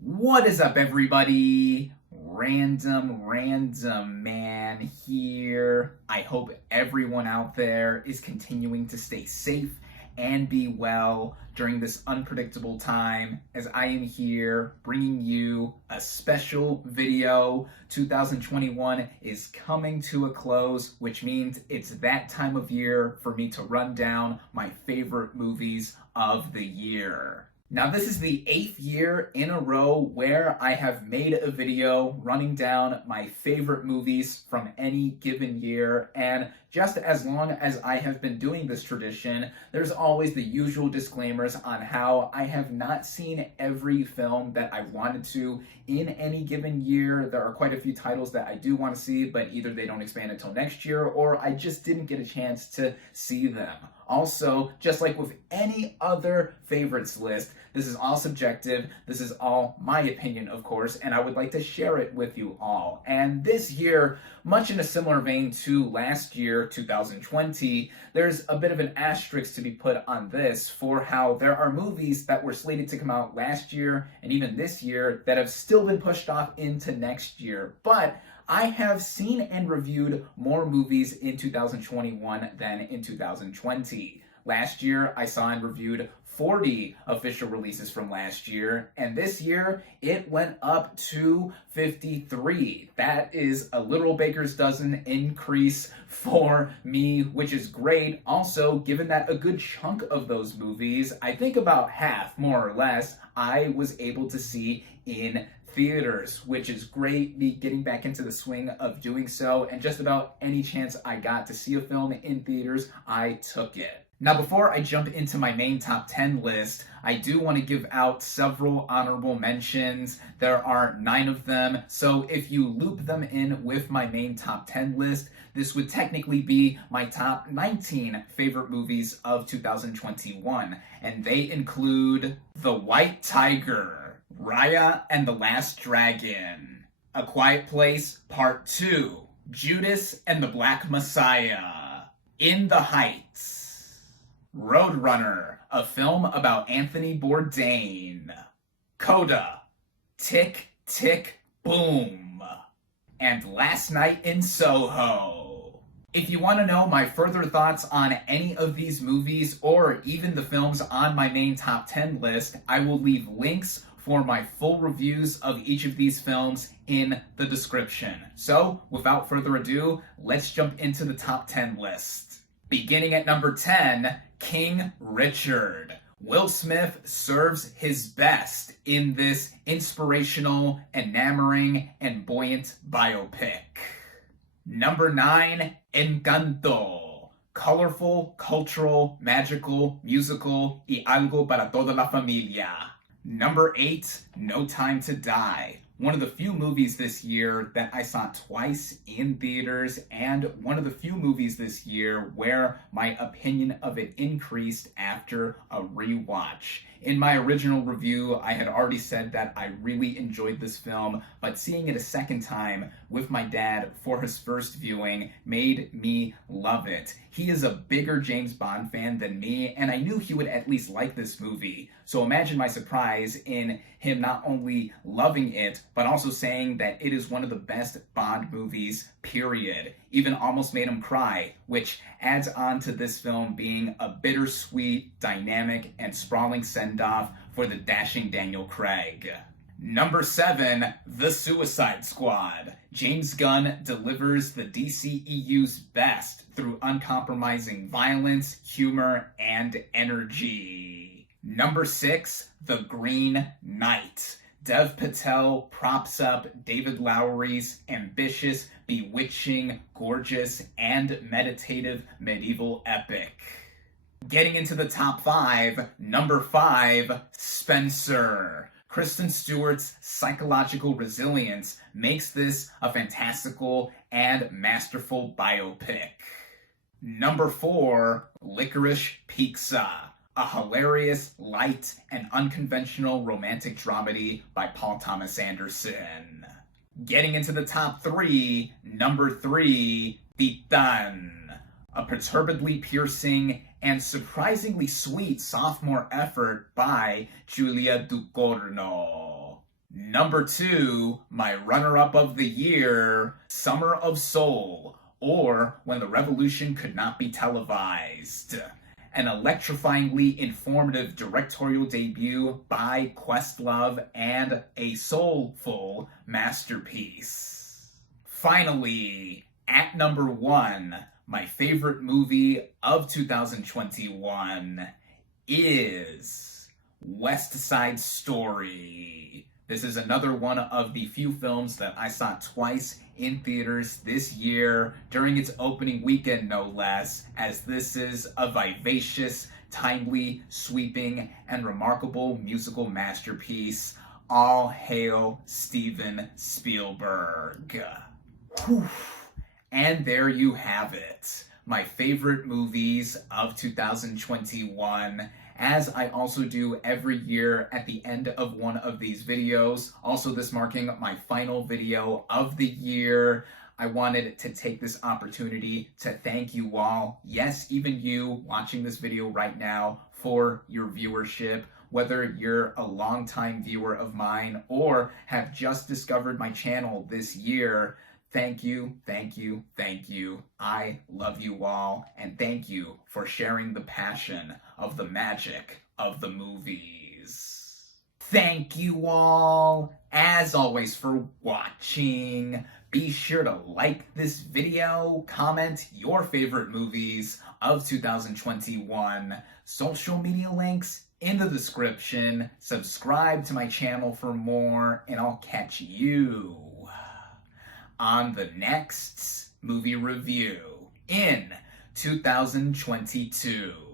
What is up, everybody? Random Man here. I hope everyone out there is continuing to stay safe and be well during this unpredictable time, as I am here bringing you a special video. 2021 is coming to a close, which means it's that time of year for me to run down my favorite movies of the year. Now, this is the 8th year in a row where I have made a video running down my favorite movies from any given year, and just as long as I have been doing this tradition, there's always the usual disclaimers on how I have not seen every film that I wanted to in any given year. There are quite a few titles that I do want to see, but either they don't expand until next year, or I just didn't get a chance to see them. Also, just like with any other favorites list, this is all subjective. This is all my opinion, of course, and I would like to share it with you all. And this year, much in a similar vein to last year, 2020, there's a bit of an asterisk to be put on this for how there are movies that were slated to come out last year and even this year that have still been pushed off into next year. But I have seen and reviewed more movies in 2021 than in 2020. Last year, I saw and reviewed 40 official releases from last year, and this year it went up to 53. That is a literal baker's dozen increase for me, which is great. Also, given that a good chunk of those movies, I think about half more or less, I was able to see in theaters, which is great, me getting back into the swing of doing so, and just about any chance I got to see a film in theaters, I took it. Now, before I jump into my main top 10 list, I do want to give out several honorable mentions. There are 9 of them, so if you loop them in with my main top 10 list, this would technically be my top 19 favorite movies of 2021, and they include The White Tiger, Raya and the Last Dragon, A Quiet Place Part 2, Judas and the Black Messiah, In the Heights, Roadrunner, a film about Anthony Bourdain, Coda, Tick, Tick, Boom, and Last Night in Soho. If you want to know my further thoughts on any of these movies, or even the films on my main top 10 list, I will leave links for my full reviews of each of these films in the description. So, without further ado, let's jump into the top 10 list. Beginning at number 10, King Richard. Will Smith serves his best in this inspirational, enamoring, and buoyant biopic. Number 9, Encanto. Colorful, cultural, magical, musical, y algo para toda la familia. Number 8, No Time to Die. One of the few movies this year that I saw twice in theaters, and one of the few movies this year where my opinion of it increased after a rewatch. In my original review, I had already said that I really enjoyed this film, but seeing it a second time with my dad for his first viewing made me love it. He is a bigger James Bond fan than me, and I knew he would at least like this movie. So imagine my surprise in him not only loving it, but also saying that it is one of the best Bond movies, period. Even almost made him cry, which adds on to this film being a bittersweet, dynamic, and sprawling send-off for the dashing Daniel Craig. Number 7, The Suicide Squad. James Gunn delivers the DCEU's best through uncompromising violence, humor, and energy. Number 6, The Green Knight. Dev Patel props up David Lowery's ambitious, bewitching, gorgeous, and meditative medieval epic. Getting into the top 5, number 5, Spencer. Kristen Stewart's psychological resilience makes this a fantastical and masterful biopic. Number 4, Licorice Pizza. A hilarious, light, and unconventional romantic dramedy by Paul Thomas Anderson. Getting into the top 3, number 3, Titan. A perturbedly piercing and surprisingly sweet sophomore effort by Julia Ducournau. Number 2, my runner-up of the year, Summer of Soul, or When the Revolution Could Not Be Televised. An electrifyingly informative directorial debut by Questlove and a soulful masterpiece. Finally, at number 1, my favorite movie of 2021 is West Side Story. This is another one of the few films that I saw twice in theaters this year, during its opening weekend no less, as this is a vivacious, timely, sweeping, and remarkable musical masterpiece. All hail Steven Spielberg. Whew. And there you have it, my favorite movies of 2021, as I also do every year at the end of one of these videos. Also, this marking my final video of the year. I wanted to take this opportunity to thank you all, yes, even you watching this video right now, for your viewership. Whether you're a longtime viewer of mine or have just discovered my channel this year, thank you, thank you, thank you. I love you all, and thank you for sharing the passion of the magic of the movies. Thank you all, as always, for watching. Be sure to like this video, comment your favorite movies of 2021, social media links in the description, subscribe to my channel for more, and I'll catch you on the next movie review in 2022.